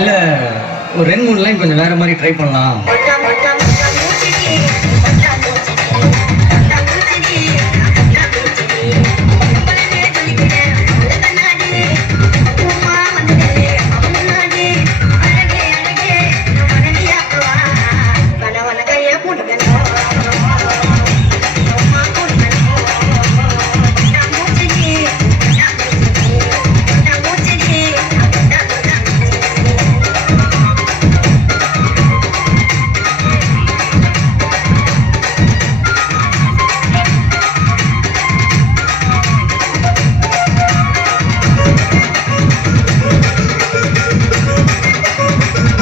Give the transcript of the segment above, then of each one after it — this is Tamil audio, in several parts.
இல்ல ஒரு 2-3 லைன் கொஞ்சம் வேற மாதிரி ட்ரை பண்ணலாம்.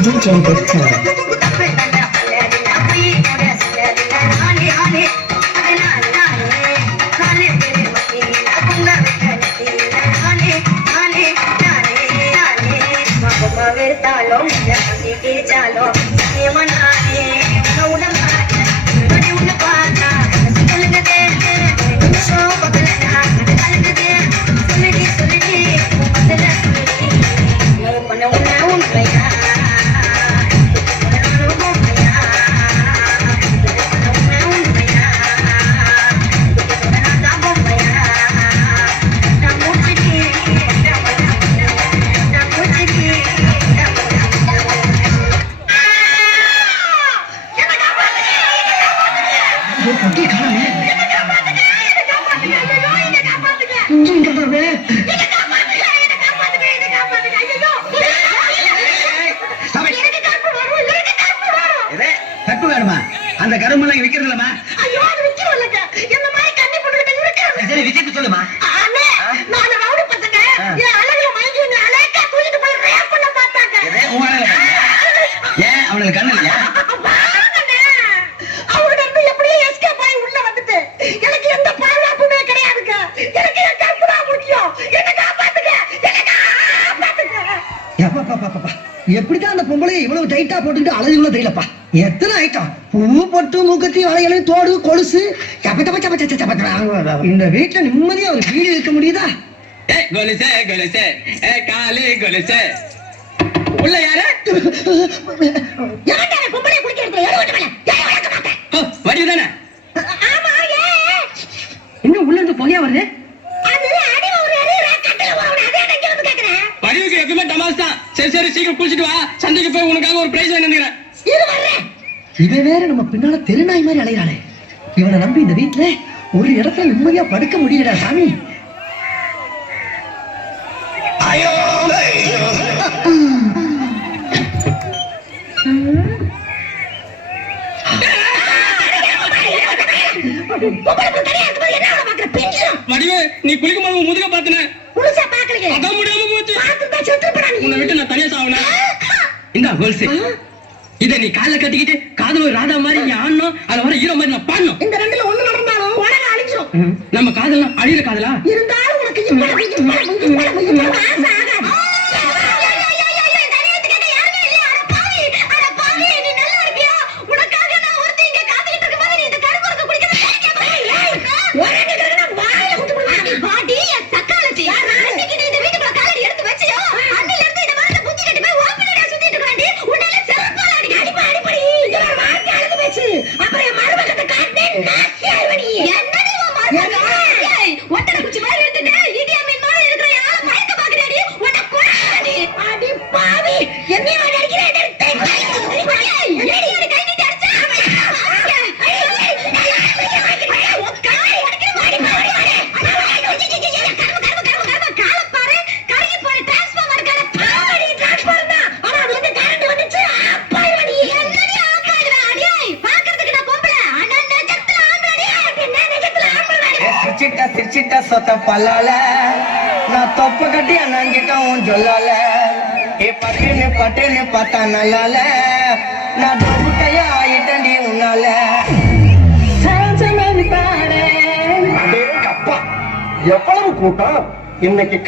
DJ Victor. அந்த கரும்பெல்லாம் விக்கிறது இல்லமா? ஐயோ அது விக்கிறது இல்லங்க. என்ன மாதிரி கண்ணி போட்டுட்டு இருக்கு. சரி விஜய்க்கு சொல்லுமா. அண்ணே நான் ரவுடி பசங்க என் அழகுல மயங்கி என்ன அழகா தூக்கிட்டு போய் ரேப் பண்ண பார்த்தாங்க. ஏன் அவங்களுக்கு கண்ணு இல்லையா? அவங்க வந்து எப்படியே எஸ்கேப் ஆகி உள்ள வந்துட்டு எனக்கு எந்த பாதுகாப்புமே கிடையாதுங்க. எனக்கு என் கருப்பு தான் முக்கியம். என்ன காப்பாத்துங்க. என்ன காப்பாத்துங்க. யப்பா எப்படிதான் அந்த பொம்பளை இவ்வளவு டைட்டா போட்டுட்டு அழகுல தெரியலப்பா. எத்தனை ஐட்டம் பூ பொட்டு மூக்கத்தி வளையல் தோடு கொலுசு இந்த வீட்டுல நிம்மதியா ஒரு வீடு இருக்க முடியுதா? உள்ள யாரு வடிவுதானே? இன்னும் உள்ள இருந்து புகையா வருது. வடிவுக்கு எப்பவுமே டமாஸ் தான். சரி சீக்கிரம் குளிச்சுட்டு வா. சந்தைக்கு போய் உனக்காக ஒரு பிரைஸ் வாங்கிக்கிறேன். இவன் வேற நம்ம பின்னால தெருநாய் மாதிரி அலைகிறானே. இவனை நம்பி இந்த வீட்டுல ஒரு இடத்துல நிம்மதியா படுக்க முடியலடா சாமி. வடிவு நீ குளிக்கும் போது முதுக பாத்துன அதான் முடியாம போச்சு. உன்னை விட்டு நான் தனியா சாவன. இந்த கோல்ஸ் இத நீ கால கட்டிக்கிட்டு காதல ஒரு ராதா மாதிரி நீ ஆடணும். அதுல வர ஹீரோ மாதிரி நான் பாடணும். இந்த ரெண்டுல ஒண்ணு நடந்தாலும் உலக அழிஞ்சிரும். நம்ம காதலாம் அழியிற காதலா இருந்தாலும் உனக்கு ஆசை ஆகாது. சிரிச்சிட்ட சொத்த பல்லால நான் தொப்ப கட்டி அண்ணங்கிட்டவும் சொல்லல. பட்டுன்னு பார்த்தா நல்லால நான் தொப்பு கையா ஆயிட்டண்டி உன்னால. எவ்வளவு கூட்டம் இன்னைக்கு.